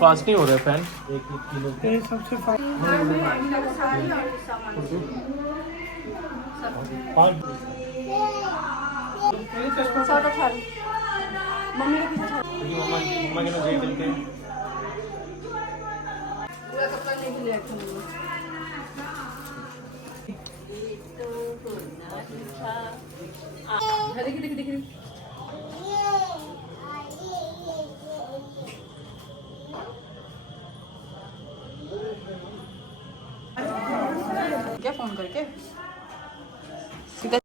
Fast नहीं हो रहा है फैन। एक किलो ये सबसे फास्ट मम्मी को पीछे मम्मा मम्मा के ना जाए चल के पूरा कपड़ा नहीं ले देखिए देखिए देखिए क्या फोन करके सीधा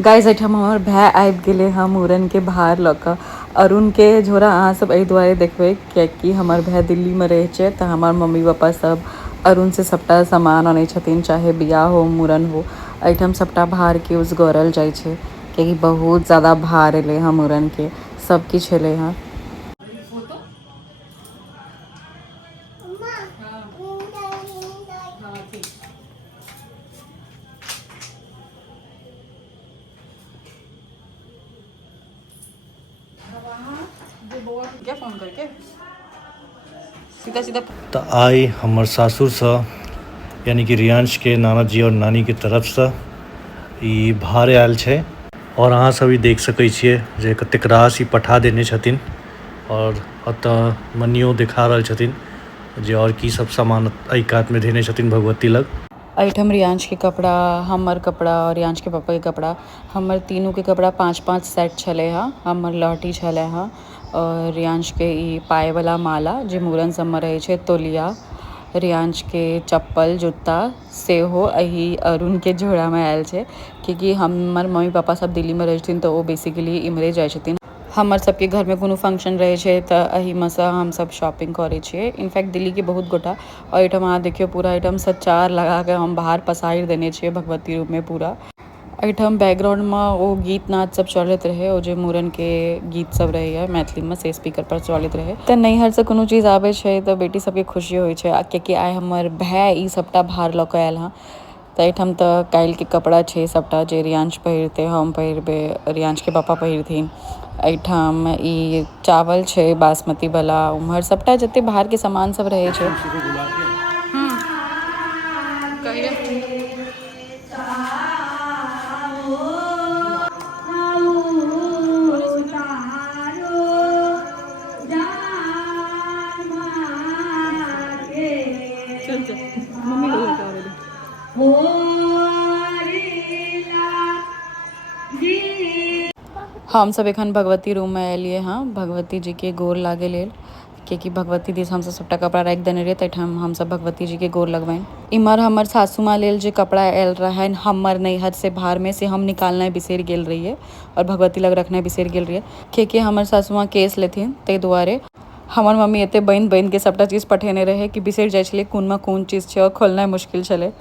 गाइस एठम हमर भाई आबि गेले हम मुरन के बाहर लऽ कऽ अरुण के झोरा अहाँ सब एहि दुआरे देखबै कियाकि हमर भाई दिल्ली में रहै छै तऽ हमर मम्मी पापा सब अरुण से सबटा सामान आनै छथिन चाहे बियाह हो मूड़न हो एठम सबटा भार के उसगरल जाइ छै कियाकि बहुत ज़्यादा भार एलै हँ मूड़न के सब किछु एलै हँ। क्या फोन करके सीधा सीधा तो आई हमर सासुर से यानी कि रियांश के नाना जी और नानी के तरफ से ई भार आयल छै और अहाँ सब ई देख सकै छियै जे कतेक राशि पठा देने छथिन और अतः मनियो दिखा रहल छथिन जे और की सब सामान एहि कात में देने छथिन भगवती लग। एठम रियांश के कपड़ा हमर कपड़ा और रियांश के पापा के कपड़ा हमर तीनों के कपड़ा 5-5 सेट छले हाँ हमर लहठी छले हाँ और रियांश के ई पाए वाला माला जे मूड़न सब में रहे छै तोलिया रियांश के चप्पल जूता सेहो एही अरुण के झोरा में आयल छै क्योंकि हमर मम्मी पापा सब दिल्ली में रहै छथिन तऽ ओ बेसिकली इम्हरे जाइ छथिन। हमर सबके घर में कोनो फंक्शन रहे छै तऽ एही में से हम सब शॉपिंग करे छियै इनफैक्ट दिल्ली के बहुत गोटा और एठम अहाँ देखियो पूरा एठम सचार लगा के हम बाहर पसारि देने छियै भगवती रूप में पूरा एठम बैकग्राउंड में ओ गीत नाच सब चलत रहे ओ जे मूड़न के गीत सब रहे मैथिली में से स्पीकर पर चलत रहे तऽ नैहर से कोनो चीज आबे छै तऽ बेटी सबके खुशी होइ छै कियाकि आइ हमर भाई ई सबटा भार लऽ कऽ आयल हँ तऽ एठम तऽ काल्हि के कपड़ा छै सबटा जे रियांश पहिरतै हम पहिरबै रियांश के पापा पहिरथिन एठम ई चावल छै बासमती वाला उम्हर सबटा जते बाहर के सामान सब रहे छै हम सब एखन भगवती रूम में एलिए हाँ भगवती जी के गोर लागे लेल कियाकि भगवती दिस हम सबटा कपड़ा राखि देने रहिए तैठाम हम सब भगवती जी के गोर लगबनि। इम्हर हमर सासू माँ लेल जे कपड़ा आयल रहनि हमर नैहर से भार में से हम निकालनाइ बिसरि गेल रहिए और भगवती लग रखनाइ बिसरि गेल रहिए कियाकि हमर सासू माँ केस लेथिन ताहि दुआरे हमर मम्मी एते बांधि बांधि के सबटा चीज पठेने रहे कि बिसरि जाइ छलिए कोन में कोन चीज छै और खोलनाइ मुश्किल छलै।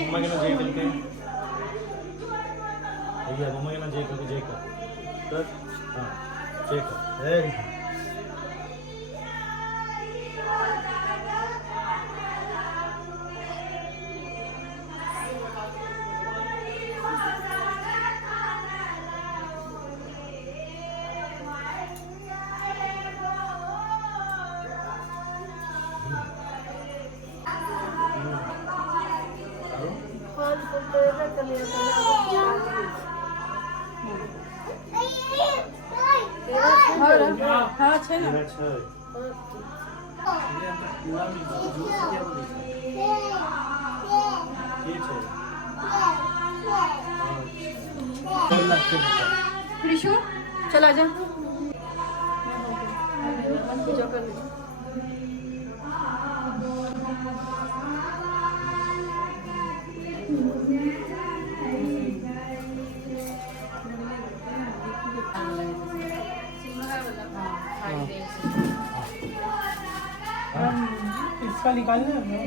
मम्मा के ना जाए चल के भैया मम्मा के ना जाए करके जय कर हाँ जय कर हाँ छे ना तेरा छह ये छह प्रिशु चल आजा पूजा कर ले इसका निकालना है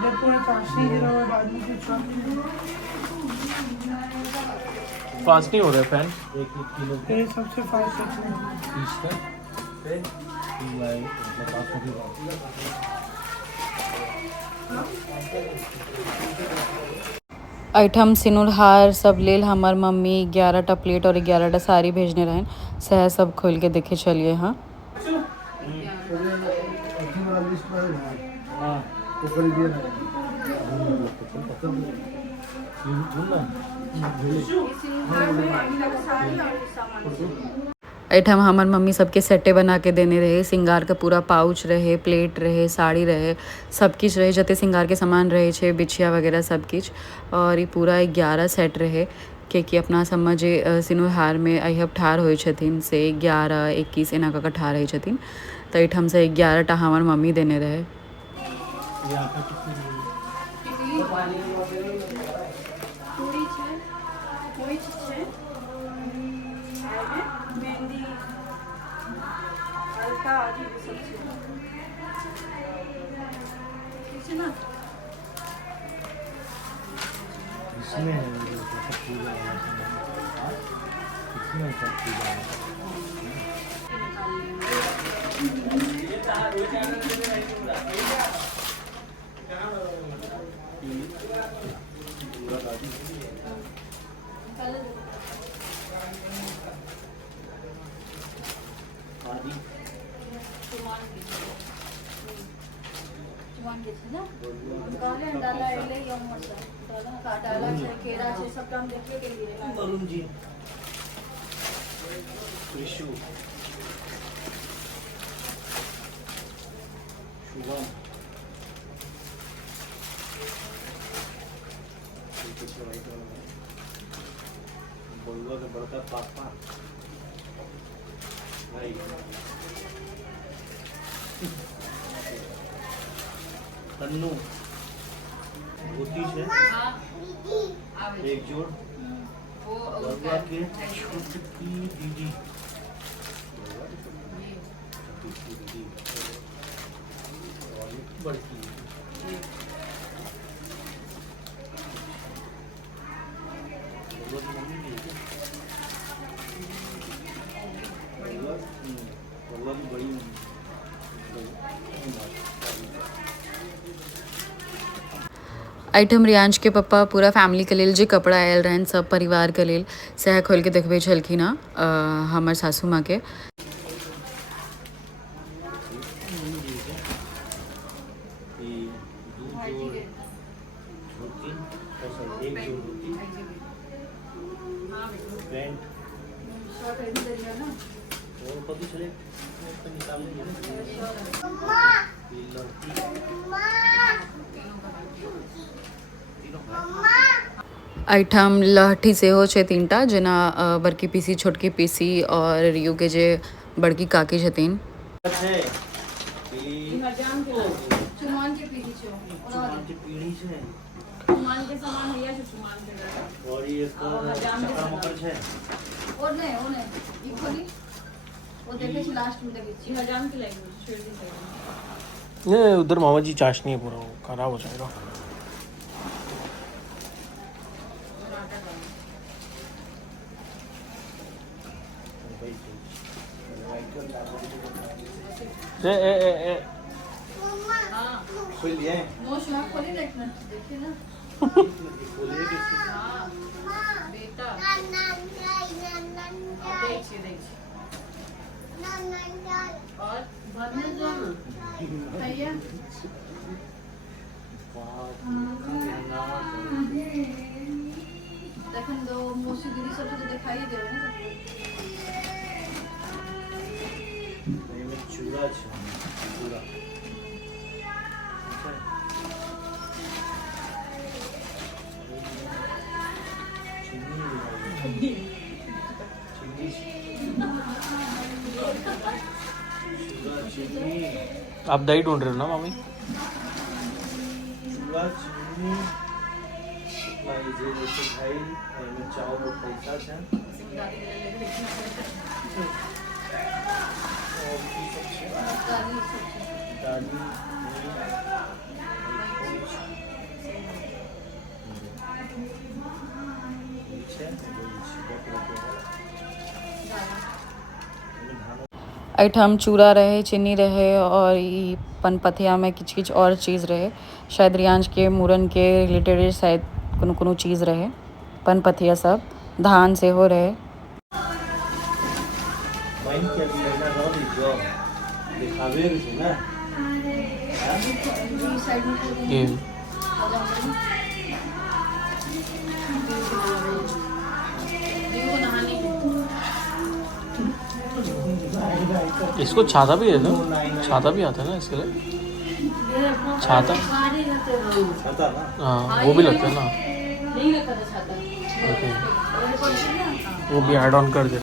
इधर पूरा चाशनी गिरा हुआ है, बाद में कुछ फास्ट नहीं हो रहा है फैन। 1 किलो ये सबसे फास्ट है 30 तक पे लाई बता सके आइटम सिनुरहार सब लेल हमार मम्मी 11टा प्लेट और 11टा साड़ी भेजने रहन सह सब खोल के देखे चलिए। हाँ आइटम हमार मम्मी सबके सेटे बना के देने रहे, सिंगार का पूरा पाउच रहे, प्लेट रहे, साड़ी रहे, सब किछ रहे जते सिंगार के सामान रहे छे, बिछिया वगैरह सब किछ। और ये पूरा 11 सेट रहे कि अपना सब जे सिनुहार में अहब ठार होय छथिन से 11 21 एना का ठार होय छथिन तो एठम से 11टा हमार मम्मी देने रहे। इसमें है पूजा वाला सामान इसमें सब पूजा वरुण जी विशु शुभम बोलवा के बड़का पापा भाई तन्नू धोती है एक जोड़ बलवा के छोटकी दीदी और एक बड़की बलवा की मम्मी की बलवा की बड़ी मम्मी आइटम रियांश के पप्पा पूरा फैमिली के लेल जे कपड़ा आयल रहन सब परिवार के लेल सह खोल के देखबे छलखिन हमर सासू माँ के। आइटम लहठी से हो छे 3टा जेना बड़की पीसी छोटकी पीसी और रियू के जे बड़की काकी छथिन। चुमान के पीछे छो पीढ़ी छे चुमान के सामान लिया छो चुमान के और ये चक्कर मकर छे और नहीं ई खोली वो देखे छी लास्ट में देखे छी हजाम के लाइक छोड़ दी नहीं उधर मामा जी चाशनी है पूरा वो खराब हो जाएगा। ए खोल लिए मोश ना खोली देखना देखिए ना खोलिए किसी बेटा देखिए और भरने दो ना भैया देखन दो मौसी दीदी सब तो दिखाई देवे ना એમાં ચૂરા છે ચૂરા आप दही ढूंढ रहे हो ना मामी? ચૂરા ચીની ભાઈ જે રીતે ભાઈ એમાં ચાવલ પૈસા છે દાદી एठम चूड़ा रहे, चीनी रहे और ई पनपथिया में किच किच और चीज़ रहे। शायद रियांश के मूरन के रिलेटेड शायद कोनो कोनो चीज़ रहे। पनपथिया सब धान से हो रहे। વાઈન કે લેના નો દીજો દેખાવે છે ને साइड में कर ये देखो नहाने इसको छाता भी है ना? छाता भी आता है ना इसके लिए? छाता હતા ના हाँ वो भी लगता है ना? नहीं रखा था छाता ओके वो भी ऐड ऑन कर दे।